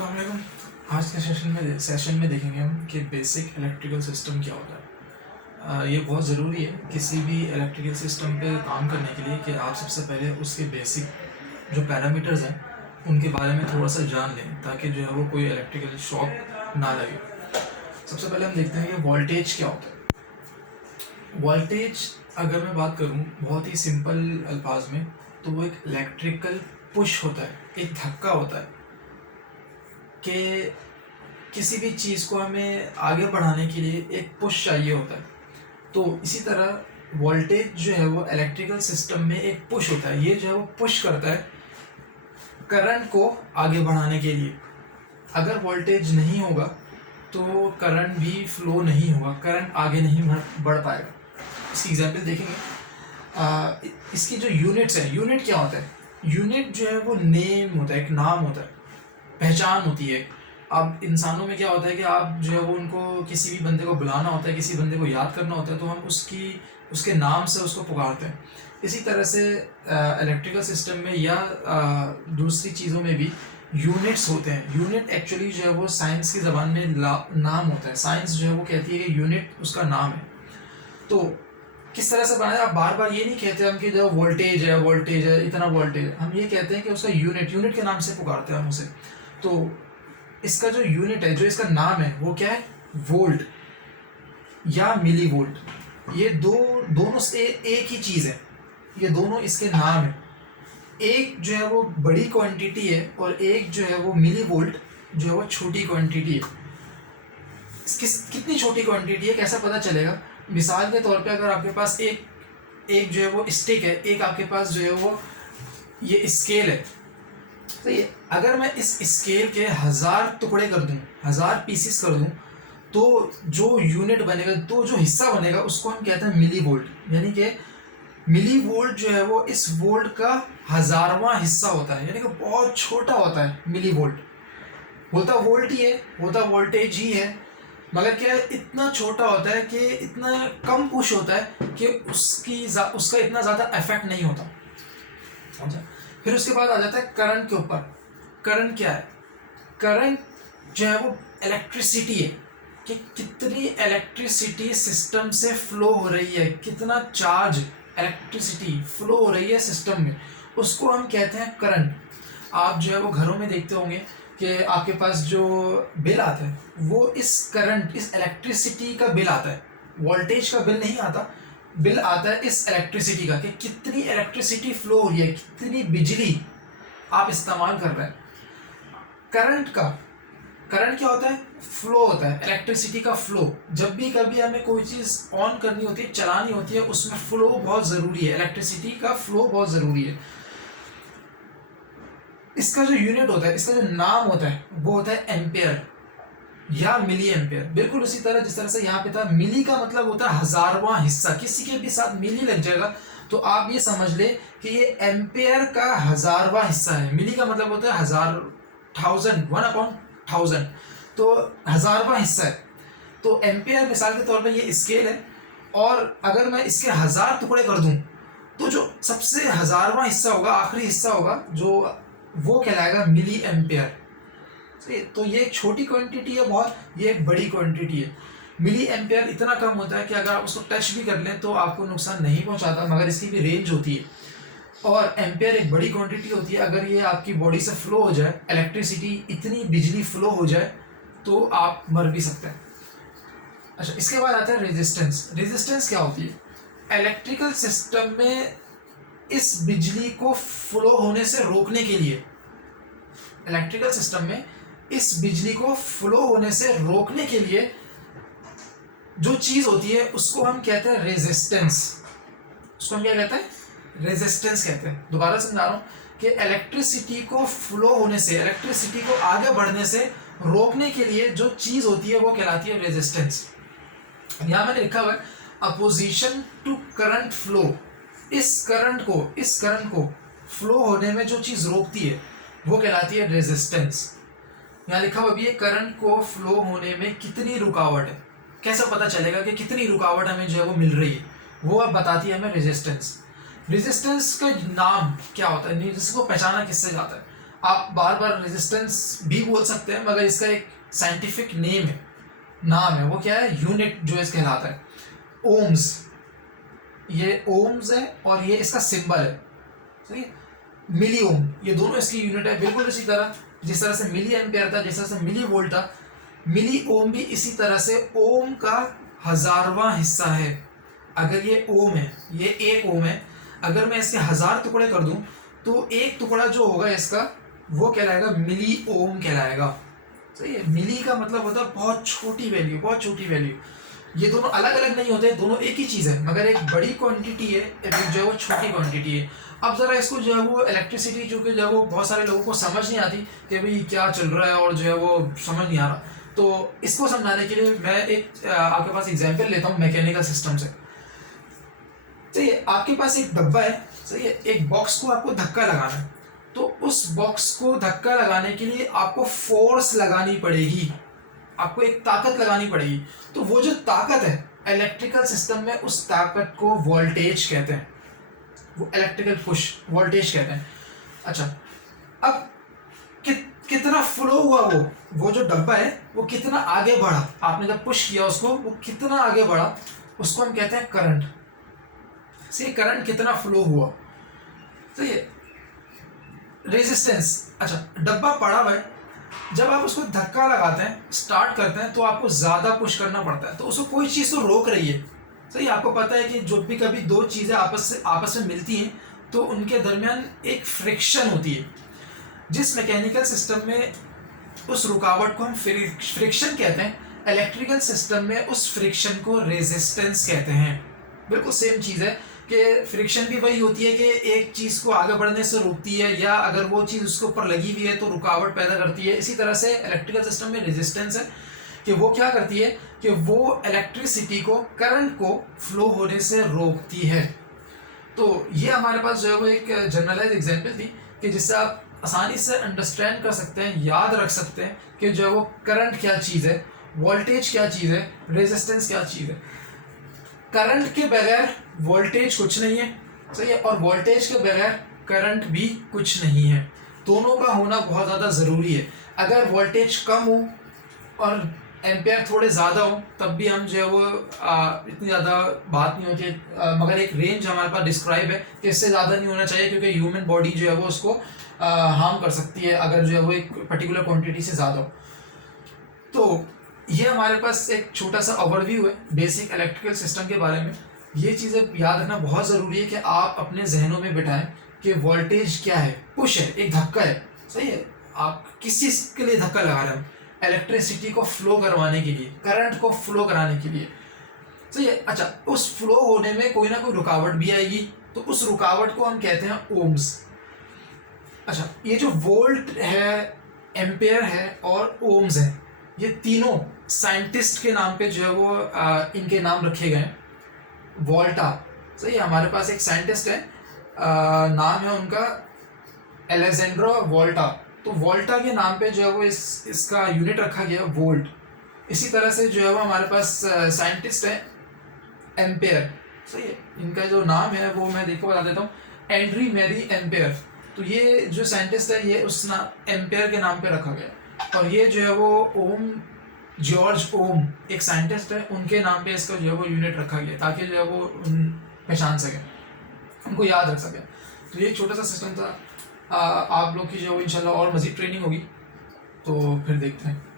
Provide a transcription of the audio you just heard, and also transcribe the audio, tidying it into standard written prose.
अस्सलाम वालेकुम। आज के सेशन में देखेंगे हम कि बेसिक इलेक्ट्रिकल सिस्टम क्या होता है। ये बहुत ज़रूरी है किसी भी इलेक्ट्रिकल सिस्टम पे काम करने के लिए कि आप सबसे पहले उसके बेसिक जो पैरामीटर्स हैं उनके बारे में थोड़ा सा जान लें ताकि जो है वो कोई इलेक्ट्रिकल शॉक ना लगे। सबसे पहले हम देखते हैं कि वोल्टेज क्या होता है। वोल्टेज अगर मैं बात करूँ बहुत ही सिंपल अल्फाज में तो वो एक इलेक्ट्रिकल पुश होता है, एक धक्का होता है कि किसी भी चीज़ को हमें आगे बढ़ाने के लिए एक पुश चाहिए होता है। तो इसी तरह वोल्टेज जो है वो इलेक्ट्रिकल सिस्टम में एक पुश होता है। ये जो है वो पुश करता है करंट को आगे बढ़ाने के लिए। अगर वोल्टेज नहीं होगा तो करंट भी फ्लो नहीं होगा, करंट आगे नहीं बढ़ पाएगा। इसकी एग्जांपल देखेंगे। इसकी जो यूनिट्स है, यूनिट क्या होता है? यूनिट जो है वो नेम होता है, एक नाम होता है, पहचान होती है। अब इंसानों में क्या होता है कि आप जो है वो उनको किसी भी बंदे को बुलाना होता है, किसी बंदे को याद करना होता है तो हम उसके नाम से उसको पुकारते हैं। इसी तरह से इलेक्ट्रिकल सिस्टम में या दूसरी चीज़ों में भी यूनिट्स होते हैं। यूनिट एक्चुअली जो है वो साइंस की ज़बान में नाम होता है। साइंस जो है वो कहती है कि यूनिट उसका नाम है। तो किस तरह से बनाया? आप बार बार ये नहीं कहते हम कि जो वोल्टेज है इतना वोल्टेज है, हम ये कहते हैं कि उसका यूनिट के नाम से पुकारते हैं हम उसे। तो इसका जो यूनिट है, जो इसका नाम है वो क्या है? वोल्ट या मिली वोल्ट। ये दोनों से एक ही चीज़ है, ये दोनों इसके नाम है। एक जो है वो बड़ी क्वांटिटी है और एक जो है वो मिली वोल्ट जो है वो छोटी क्वांटिटी है। कितनी छोटी क्वांटिटी है कैसा पता चलेगा? मिसाल के तौर पे अगर आपके पास एक जो है वो स्टिक है, एक आपके पास जो है वो ये स्केल है, तो ये अगर मैं इस स्केल के 1000 टुकड़े कर दूं, 1000 पीसेस कर दूं, तो जो यूनिट बनेगा, तो जो हिस्सा बनेगा उसको हम कहते हैं मिली वोल्ट। यानी कि मिली वोल्ट जो है वो इस वोल्ट का 1000वां हिस्सा होता है, यानी कि बहुत छोटा होता है मिली वोल्ट। होता वोल्ट ही है, होता वोल्टेज ही है, मगर क्या इतना छोटा होता है कि इतना कम पुश होता है कि उसका इतना ज़्यादा इफेक्ट नहीं होता। अच्छा, फिर उसके बाद आ जाता है करंट के ऊपर। करंट क्या है? करंट जो है वो इलेक्ट्रिसिटी है कि कितनी इलेक्ट्रिसिटी सिस्टम से फ्लो हो रही है, कितना चार्ज इलेक्ट्रिसिटी फ्लो हो रही है सिस्टम में, उसको हम कहते हैं करंट। आप जो है वो घरों में देखते होंगे कि आपके पास जो बिल आता है वो इस करंट, इस इलेक्ट्रिसिटी का बिल आता है। वोल्टेज का बिल नहीं आता, बिल आता है इस इलेक्ट्रिसिटी का कि कितनी इलेक्ट्रिसिटी फ्लो हो रही है, कितनी बिजली आप इस्तेमाल कर रहे हैं। करंट क्या होता है? फ्लो होता है, इलेक्ट्रिसिटी का फ्लो। जब भी कभी हमें कोई चीज़ ऑन करनी होती है, चलानी होती है, उसमें फ्लो बहुत ज़रूरी है, इलेक्ट्रिसिटी का फ्लो बहुत ज़रूरी है। इसका जो यूनिट होता है, इसका जो नाम होता है वो होता है एम्पेयर या मिली एम्पेयर। बिल्कुल उसी तरह जिस तरह से यहाँ पे था, मिली का मतलब होता है 1000वां हिस्सा। किसी के भी साथ मिली लग जाएगा तो आप ये समझ ले कि ये एम्पेयर का 1000वां हिस्सा है। मिली का मतलब होता है 1/1000, तो 1000वां हिस्सा है। तो एम्पेयर मिसाल के तौर पर ये स्केल है, और अगर मैं इसके 1000 टुकड़े कर दूं तो जो सबसे 1000वां हिस्सा होगा, आखिरी हिस्सा होगा, जो वो कहलाएगा मिली एम्पेयर। तो ये एक छोटी क्वांटिटी है बहुत, ये एक बड़ी क्वांटिटी है। मिली एम्पेयर इतना कम होता है कि अगर आप उसको टच भी कर लें तो आपको नुकसान नहीं पहुंचाता, मगर इसकी भी रेंज होती है। और एम्पेयर एक बड़ी क्वांटिटी होती है। अगर ये आपकी बॉडी से फ्लो हो जाए, इलेक्ट्रिसिटी, इतनी बिजली फ्लो हो जाए तो आप मर भी सकते हैं। अच्छा, इसके बाद आता है रेजिस्टेंस। रेजिस्टेंस क्या होती है? इलेक्ट्रिकल सिस्टम में इस बिजली को फ्लो होने से रोकने के लिए, इलेक्ट्रिकल सिस्टम में इस बिजली को फ्लो होने से रोकने के लिए जो चीज होती है उसको हम कहते हैं रेजिस्टेंस। उसको हम क्या कहते हैं? रेजिस्टेंस कहते हैं। दोबारा समझा रहा हूं कि इलेक्ट्रिसिटी को फ्लो होने से, इलेक्ट्रिसिटी को आगे बढ़ने से रोकने के लिए जो चीज होती है वो कहलाती है रेजिस्टेंस। यहां मैंने लिखा हुआ है अपोजिशन टू करंट फ्लो। इस करंट को फ्लो होने में जो चीज रोकती है वो कहलाती है रेजिस्टेंस। यहाँ लिखा हुआ भी है करंट को फ्लो होने में कितनी रुकावट है। कैसे पता चलेगा कि कितनी रुकावट हमें जो है वो मिल रही है? वो अब बताती है हमें रेजिस्टेंस। रेजिस्टेंस का नाम क्या होता है, जिसको पहचाना किससे जाता है? आप बार बार रेजिस्टेंस भी बोल सकते हैं, मगर इसका एक साइंटिफिक नाम है, वो क्या है, यूनिट जो इसका कहलाता है, ओम्स। ये ओम्स है और ये इसका सिंबल है, सही है। मिली ओम, ये दोनों इसकी यूनिट है, बिल्कुल इसी तरह जिस तरह से मिली एम्पियर था, जिस तरह से मिली वोल्ट था, मिली ओम भी इसी तरह से ओम का 1000वां हिस्सा है। अगर ये ओम है, ये 1 ओम है, अगर मैं इसके 1000 टुकड़े कर दूं तो एक टुकड़ा जो होगा इसका वो कहलाएगा मिली ओम कहलाएगा, सही है। मिली का मतलब होता है बहुत छोटी वैल्यू, बहुत छोटी वैल्यू। ये दोनों अलग अलग नहीं होते, दोनों एक ही चीज़ है, मगर एक बड़ी क्वांटिटी है, एक जो है वो छोटी क्वांटिटी है। अब ज़रा इसको जो है वो इलेक्ट्रिसिटी जो कि जो है वो बहुत सारे लोगों को समझ नहीं आती कि भाई क्या चल रहा है, और जो है वो समझ नहीं आ रहा, तो इसको समझाने के लिए मैं एक आपके पास एग्जांपल लेता हूँ मैकेनिकल सिस्टम से। सही है, आपके पास एक डब्बा है, सही है, एक बॉक्स को आपको धक्का लगाना है, तो उस बॉक्स को धक्का लगाने के लिए आपको फोर्स लगानी पड़ेगी, आपको एक ताकत लगानी पड़ेगी। तो वो जो ताकत है इलेक्ट्रिकल सिस्टम में, उस ताकत को वोल्टेज कहते हैं, वो इलेक्ट्रिकल पुश वोल्टेज कहते हैं। अच्छा, अब कितना फ्लो हुआ वो जो डब्बा है वो कितना आगे बढ़ा, आपने जब पुश किया उसको, वो कितना आगे बढ़ा, उसको हम कहते हैं करंट। सही, करंट कितना फ्लो हुआ, सही है। रेजिस्टेंस, अच्छा, डब्बा पड़ा हुआ है, जब आप उसको धक्का लगाते हैं, स्टार्ट करते हैं, तो आपको ज़्यादा पुश करना पड़ता है, तो उसको कोई चीज़ तो रोक रही है, सही। आपको पता है कि जो भी कभी दो चीज़ें आपस में मिलती हैं तो उनके दरमियान एक फ्रिक्शन होती है। जिस मैकेनिकल सिस्टम में उस रुकावट को हम फ्रिक्शन कहते हैं, इलेक्ट्रिकल सिस्टम में उस फ्रिक्शन को रेजिस्टेंस कहते हैं। बिल्कुल सेम चीज़ है कि फ्रिक्शन भी वही होती है कि एक चीज़ को आगे बढ़ने से रोकती है, या अगर वो चीज़ उसके ऊपर लगी हुई है तो रुकावट पैदा करती है। इसी तरह से इलेक्ट्रिकल सिस्टम में रेजिस्टेंस है कि वो क्या करती है कि वो इलेक्ट्रिसिटी को, करंट को फ्लो होने से रोकती है। तो ये हमारे पास जो है वो एक जनरलाइज एग्जांपल थी कि जिससे आप आसानी से अंडरस्टैंड कर सकते हैं, याद रख सकते हैं कि जो है वो करंट क्या चीज़ है, वोल्टेज क्या चीज़ है, रेजिस्टेंस क्या चीज़ है। करंट के बगैर वोल्टेज कुछ नहीं है, सही है, और वोल्टेज के बगैर करंट भी कुछ नहीं है। दोनों का होना बहुत ज़्यादा ज़रूरी है। अगर वोल्टेज कम हो और एम्पेयर थोड़े ज़्यादा हो तब भी हम जो है वो इतनी ज़्यादा बात नहीं होती, मगर एक रेंज हमारे पास डिस्क्राइब है कि इससे ज़्यादा नहीं होना चाहिए, क्योंकि ह्यूमन बॉडी जो है वो उसको हार्म कर सकती है अगर जो है वो एक पर्टिकुलर क्वांटिटी से ज़्यादा हो। तो ये हमारे पास एक छोटा सा ओवरव्यू है बेसिक इलेक्ट्रिकल सिस्टम के बारे में। ये चीज़ें याद रखना बहुत ज़रूरी है कि आप अपने जहनों में बिठाएं कि वोल्टेज क्या है, पुश है, एक धक्का है, सही है। आप किस चीज़ के लिए धक्का लगा रहे हैं, इलेक्ट्रिसिटी को फ्लो करवाने के लिए, करंट को फ्लो कराने के लिए, सही है। अच्छा, उस फ्लो होने में कोई ना कोई रुकावट भी आएगी, तो उस रुकावट को हम कहते हैं ओम्स। अच्छा, ये जो वोल्ट है, एम्पेयर है और ओम्स है, ये तीनों साइंटिस्ट के नाम पे जो है वो इनके नाम रखे गए हैं। वोल्टा, सही है, हमारे पास एक साइंटिस्ट है, नाम है उनका अलेक्जेंड्रो वोल्टा। तो वोल्टा के नाम पे जो है वो इसका यूनिट रखा गया वोल्ट। इसी तरह से जो है वो हमारे पास साइंटिस्ट है एम्पेयर, सही है, इनका जो नाम है वो मैं देखो बता देता हूँ, एंड्री मैरी एम्पेयर। तो ये जो साइंटिस्ट है ये उस एम्पेयर के नाम पे रखा गया। और ये जो है वो ओम, जॉर्ज ओम एक साइंटिस्ट है, उनके नाम पे इसका जो है वो यूनिट रखा गया ताकि जो है वो पहचान सकें, उनको याद रख सकें। तो ये एक छोटा सा सिस्टम था। आप लोग की जो इंशाल्लाह और मज़ीद ट्रेनिंग होगी तो फिर देखते हैं।